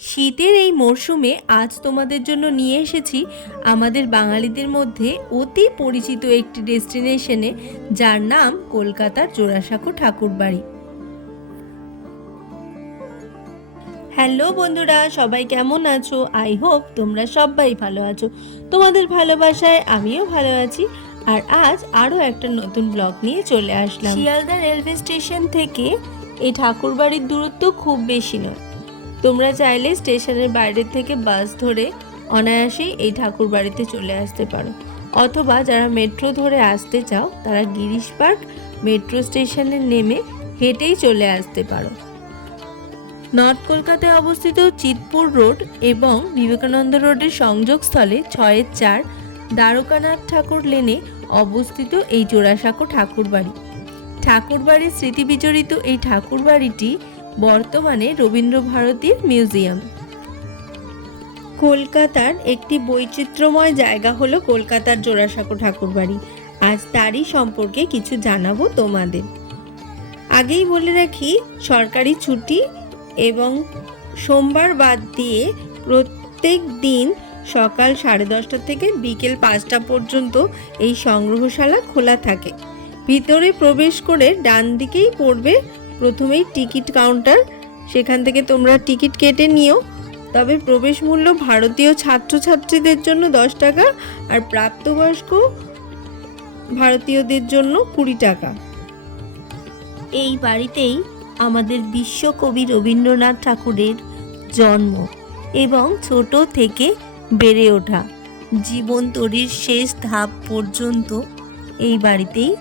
শীতের এই মরশুমে আজ তোমাদের জন্য নিয়ে এসেছি আমাদের বাঙালিদের মধ্যে অতি পরিচিত একটি ডেস্টিনেশনে, যার নাম কলকাতার জোড়াসাঁকো ঠাকুরবাড়ি। হ্যালো বন্ধুরা, সবাই কেমন আছো? আই হোপ তোমরা সবাই ভালো আছো। তোমাদের ভালোবাসায় আমিও ভালো আছি। আর আজ আরও একটা নতুন ব্লগ নিয়ে চলে আসলাম। শিয়ালদা রেলওয়ে স্টেশন থেকে এই ঠাকুরবাড়ির দূরত্ব খুব বেশি নয়। তোমরা চাইলে স্টেশনের বাইরের থেকে বাস ধরে অনায়াসেই এই ঠাকুর বাড়িতে চলে আসতে পারো, অথবা যারা মেট্রো ধরে আসতে চাও তারা গিরিশ পার্ক মেট্রো স্টেশনে নেমে হেঁটেই চলে আসতে পারো। নর্থ কলকাতায় অবস্থিত চিতপুর রোড এবং বিবেকানন্দ রোডের সংযোগস্থলে 6-4 দ্বারকানাথ ঠাকুর লেনে অবস্থিত এই জোড়াসাঁকো ঠাকুরবাড়ি। ঠাকুরবাড়ির স্মৃতি বিজড়িত এই ঠাকুরবাড়িটি বর্তমানে রবীন্দ্রভারতীর মিউজিয়াম। কলকাতার একটি বৈচিত্র্যময় জায়গা হলো কলকাতার জোড়াসাঁকো ঠাকুরবাড়ি। আজ তারই সম্পর্কে কিছু জানাবো তোমাদের। আগেই বলে রাখি, সরকারি ছুটি এবং সোমবার বাদ দিয়ে প্রত্যেক দিন সকাল 10:30 থেকে বিকেল 5টা পর্যন্ত এই সংগ্রহশালা খোলা থাকে। ভিতরে প্রবেশ করে ডান দিকেই পড়বে প্রথমেই টিকিট কাউন্টার, সেখান থেকে তোমরা টিকিট কেটে নিও। তবে প্রবেশ মূল্য ভারতীয় ছাত্রছাত্রীদের জন্য 10 টাকা আর প্রাপ্তবয়স্ক ভারতীয়দের জন্য 20 টাকা। এই বাড়িতেই আমাদের বিশ্বকবি রবীন্দ্রনাথ ঠাকুরের জন্ম এবং ছোট থেকে বেড়ে ওঠা, জীবন তরির শেষ ধাপ পর্যন্ত এই বাড়িতেই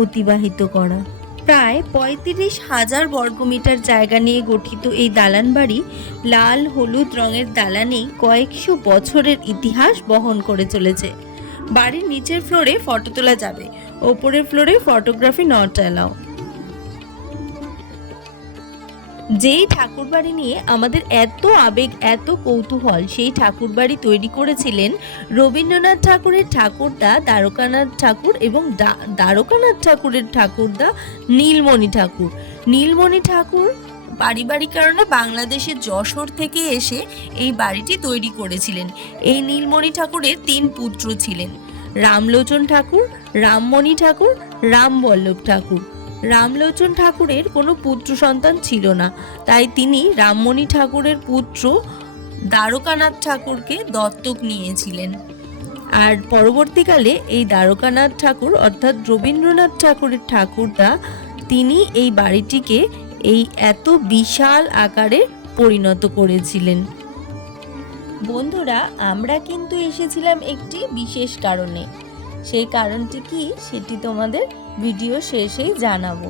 অতিবাহিত করা। প্রায় 35,000 বর্গমিটার জায়গা নিয়ে গঠিত এই দালান বাড়ি লাল হলুদ রঙের দালানেই কয়েকশো বছরের ইতিহাস বহন করে চলেছে। বাড়ির নিচের ফ্লোরে ফটো তোলা যাবে, ওপরের ফ্লোরে ফটোগ্রাফি নট অ্যালাউ। যেই ঠাকুরবাড়ি নিয়ে আমাদের এত আবেগ, এত কৌতূহল, সেই ঠাকুরবাড়ি তৈরি করেছিলেন রবীন্দ্রনাথ ঠাকুরের ঠাকুরদা দ্বারকানাথ ঠাকুর এবং দ্বারকানাথ ঠাকুরের ঠাকুরদা নীলমণি ঠাকুর। নীলমণি ঠাকুর পারিবারিক কারণে বাংলাদেশের যশোর থেকে এসে এই বাড়িটি তৈরি করেছিলেন। এই নীলমণি ঠাকুরের 3 পুত্র ছিলেন: রামলোচন ঠাকুর, রামমণি ঠাকুর, রামবল্লভ ঠাকুর। রামলোচন ঠাকুরের কোনো পুত্র সন্তান ছিল না, তাই তিনি রামমণি ঠাকুরের পুত্র দ্বারকানাথ ঠাকুরকে দত্তক নিয়েছিলেন। আর পরবর্তীকালে এই দ্বারকানাথ ঠাকুর অর্থাৎ রবীন্দ্রনাথ ঠাকুরের ঠাকুরদা, তিনি এই বাড়িটিকে এই এত বিশাল আকারে পরিণত করেছিলেন। বন্ধুরা, আমরা কিন্তু এসেছিলাম একটি বিশেষ কারণে। সেই কারণটি কি, সেটি তোমাদের ভিডিও শেষেই জানাবো।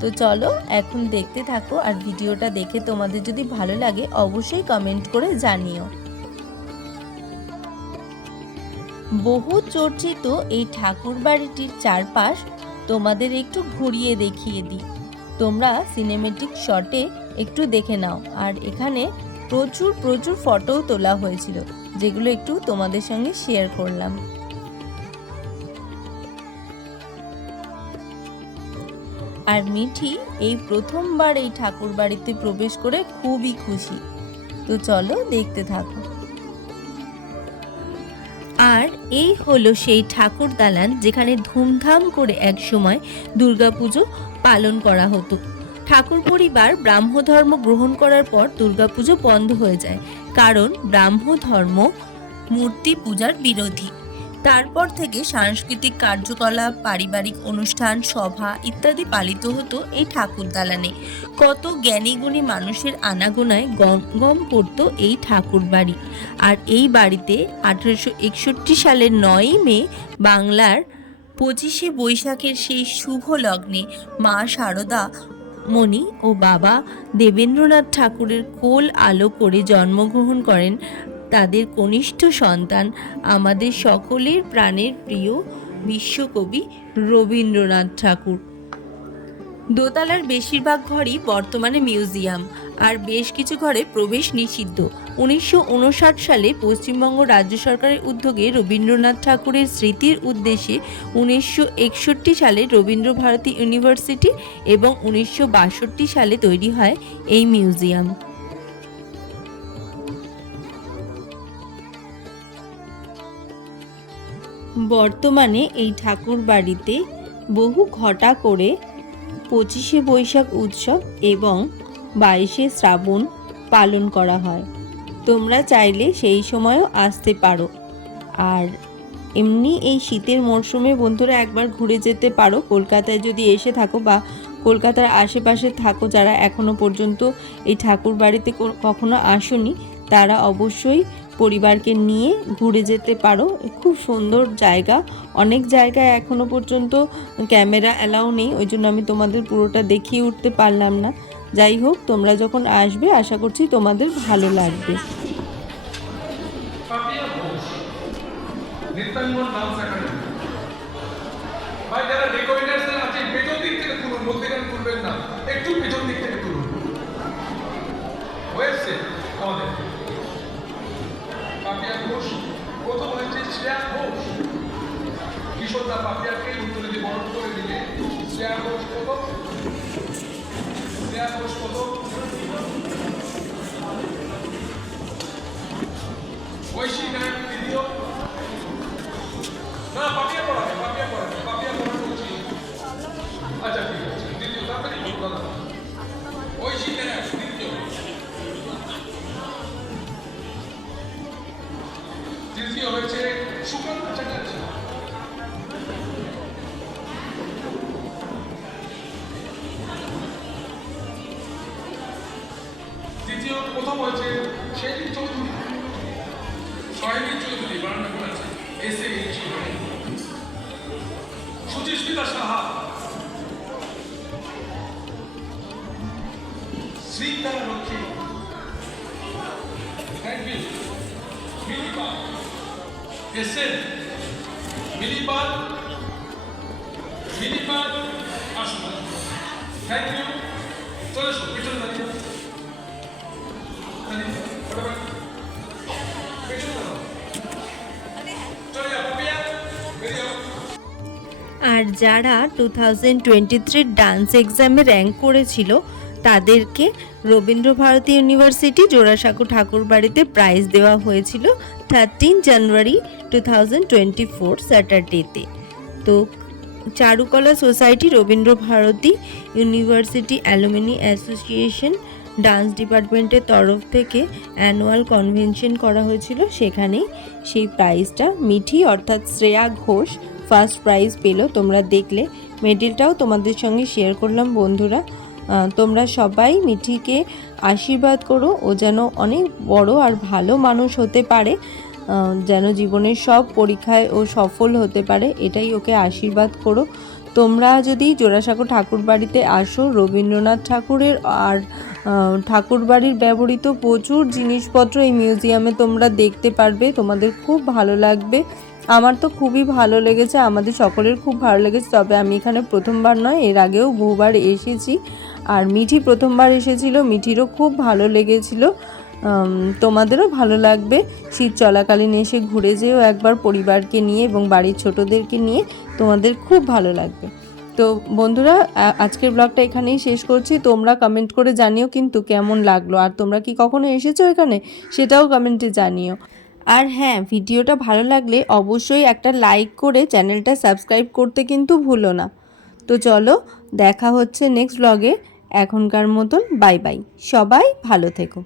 তো চলো এখন দেখতে থাকো, আর ভিডিওটা দেখে তোমাদের যদি ভালো লাগে অবশ্যই কমেন্ট করে জানিও। বহু চর্চিত এই ঠাকুর বাড়িটির চারপাশ তোমাদের একটু ঘুরিয়ে দেখিয়ে দিই। তোমরা সিনেমেটিক শটে একটু দেখে নাও। আর এখানে প্রচুর প্রচুর ফটোও তোলা হয়েছিল, যেগুলো একটু তোমাদের সঙ্গে শেয়ার করলাম। আর মিঠি এই প্রথমবার এই ঠাকুর বাড়িতে প্রবেশ করে খুবই খুশি। তো চলো দেখতে থাকো। আর এই হলো সেই ঠাকুর দালান যেখানে ধুমধাম করে একসময় দুর্গাপুজো পালন করা হতো। ঠাকুর পরিবার ব্রাহ্ম ধর্ম গ্রহণ করার পর দুর্গাপুজো বন্ধ হয়ে যায়, কারণ ব্রাহ্ম ধর্ম মূর্তি পূজার বিরোধী। তারপর থেকে সাংস্কৃতিক কার্যকলাপ, পারিবারিক অনুষ্ঠান, সভা ইত্যাদি পালিত হতো এই ঠাকুর দালানে। কত জ্ঞানীগুণী মানুষের আনাগোনায় গম পড়তো এই ঠাকুর বাড়ি। আর এই বাড়িতে 1861 সালের 9ই মে বাংলার 25শে বৈশাখের সেই শুভ লগ্নে মা শারদা মণি ও বাবা দেবেন্দ্রনাথ ঠাকুরের কোল আলো করে জন্মগ্রহণ করেন তাদের কনিষ্ঠ সন্তান, আমাদের সকলের প্রাণের প্রিয় বিশ্বকবি রবীন্দ্রনাথ ঠাকুর। দোতলার বেশিরভাগ ঘরই বর্তমানে মিউজিয়াম, আর বেশ কিছু ঘরে প্রবেশ নিষিদ্ধ। 1959 সালে পশ্চিমবঙ্গ রাজ্য সরকারের উদ্যোগে রবীন্দ্রনাথ ঠাকুরের স্মৃতির উদ্দেশ্যে 1961 সালে রবীন্দ্রভারতী ইউনিভার্সিটি এবং 1962 সালে তৈরি হয় এই মিউজিয়াম। বর্তমানে এই ঠাকুর বাড়িতে বহু ঘটা করে 25শে বৈশাখ উৎসব এবং 22শে শ্রাবণ পালন করা হয়। তোমরা চাইলে সেই সময়ও আসতে পারো। আর এমনি এই শীতের মরশুমে বন্ধুরা একবার ঘুরে যেতে পারো কলকাতায় যদি এসে থাকো বা কলকাতার আশেপাশে থাকো, যারা এখনো পর্যন্ত এই ঠাকুর বাড়িতে কখনো আসোনি তারা অবশ্যই পরিবারকে নিয়ে ঘুরে যেতে পারো। খুব সুন্দর জায়গা। অনেক জায়গায় এখনো পর্যন্ত ক্যামেরা অ্যালাউ নেই, ওই জন্য আমি তোমাদের পুরোটা দেখিয়ে উঠতে পারলাম না। যাই হোক, তোমরা যখন আসবে আশা করছি তোমাদের ভালো লাগবে। একটু পেছন দিক থেকে তুলুন। হয়েছে আমাদের পাপিয়া ঘোষ, প্রথম হয়েছে শ্রেয়া ঘোষ। কিশোরদা পাপিয়াকে উত্তরে দিয়ে বরণ করে দিলে শ্রেয়া ঘোষ প্রথম, শ্রেয়া ঘোষ প্রথম, ঐশী নায়ক দ্বিতীয়। না, পাপিয়া পড়াবে, পাপিয়া পড়াবে, পাপিয়া পড়ানো উচিত। আচ্ছা ঠিক আছে, দ্বিতীয় তাড়াতাড়ি দাদা। ঐশী নায়ক দ্বিতীয়, তৃতীয় হয়েছে সুকান্ত চ্যাটার্জি, তৃতীয় প্রথম হয়েছে শেলি চৌধুরী, সহেলি চৌধুরী বারান্না করেছে এসে সুচিস্মিতা সাহা, শ্রীতা রক্ষী, থ্যাংক ইউ, মিলিপাল এসেন, মিলিপাল, মিলিপাল আসুন, থ্যাংক ইউ। চলে এসো পেছনে দাঁড়িয়ে, আর যারা 2023 ডান্স এক্সামে র্যাঙ্ক করেছিল তাদেরকে রবীন্দ্রভারতী ইউনিভার্সিটি জোড়াসাঁকো ঠাকুর বাড়িতে প্রাইজ দেওয়া হয়েছিল 13 জানুয়ারি 2024 স্যাটারডেতে। তো চারুকলা society, Rabindra Bharati university alumni association dance ডিপার্টমেন্টের তরফ থেকে অ্যানুয়াল কনভেনশন করা হয়েছিল। সেখানেই সেই প্রাইজটা মিঠি অর্থাৎ শ্রেয়া ঘোষ ফার্স্ট প্রাইজ পেল। তোমরা দেখলে, মেডেলটাও তোমাদের সঙ্গে শেয়ার করলাম বন্ধুরা। তোমরা সবাই মিঠিকে আশীর্বাদ করো, ও যেন অনেক বড় আর ভালো মানুষ হতে পারে, যেন জীবনের সব পরীক্ষায় ও সফল হতে পারে, এটাই ওকে আশীর্বাদ করো। তোমরা যদি জোড়াসাঁকো ঠাকুর বাড়িতে আসো, রবীন্দ্রনাথ ঠাকুরের আর ঠাকুর বাড়ির ব্যবহৃত প্রচুর জিনিসপত্র এই মিউজিয়ামে তোমরা দেখতে পারবে, তোমাদের খুব ভালো লাগবে। আমার তো খুবই ভালো লেগেছে, আমাদের সকলের খুব ভালো লেগেছে। তবে আমি এখানে প্রথমবার নয়, এর আগেও বহুবার এসেছি। আর মিঠি প্রথমবার এসেছিল, মিঠিরও খুব ভালো লেগেছিল। তোমাদেরও ভালো লাগবে। শীত চলাকালীন এসে ঘুরে যেও একবার পরিবারকে নিয়ে এবং বাড়ির ছোটদেরকে নিয়ে, তোমাদের খুব ভালো লাগবে। তো বন্ধুরা, আজকের ব্লগটা এখানেই শেষ করছি। তোমরা কমেন্ট করে জানিও কিন্তু কেমন লাগলো, আর তোমরা কি কখনো এসেছো এখানে সেটাও কমেন্টে জানিও। আর হ্যাঁ, ভিডিওটা ভালো লাগলে অবশ্যই একটা লাইক করে চ্যানেলটা সাবস্ক্রাইব করতে কিন্তু ভুলো না। তো চলো, দেখা হচ্ছে নেক্সট ব্লগে। এখনকার মতন বাই বাই, সবাই ভালো থেকো।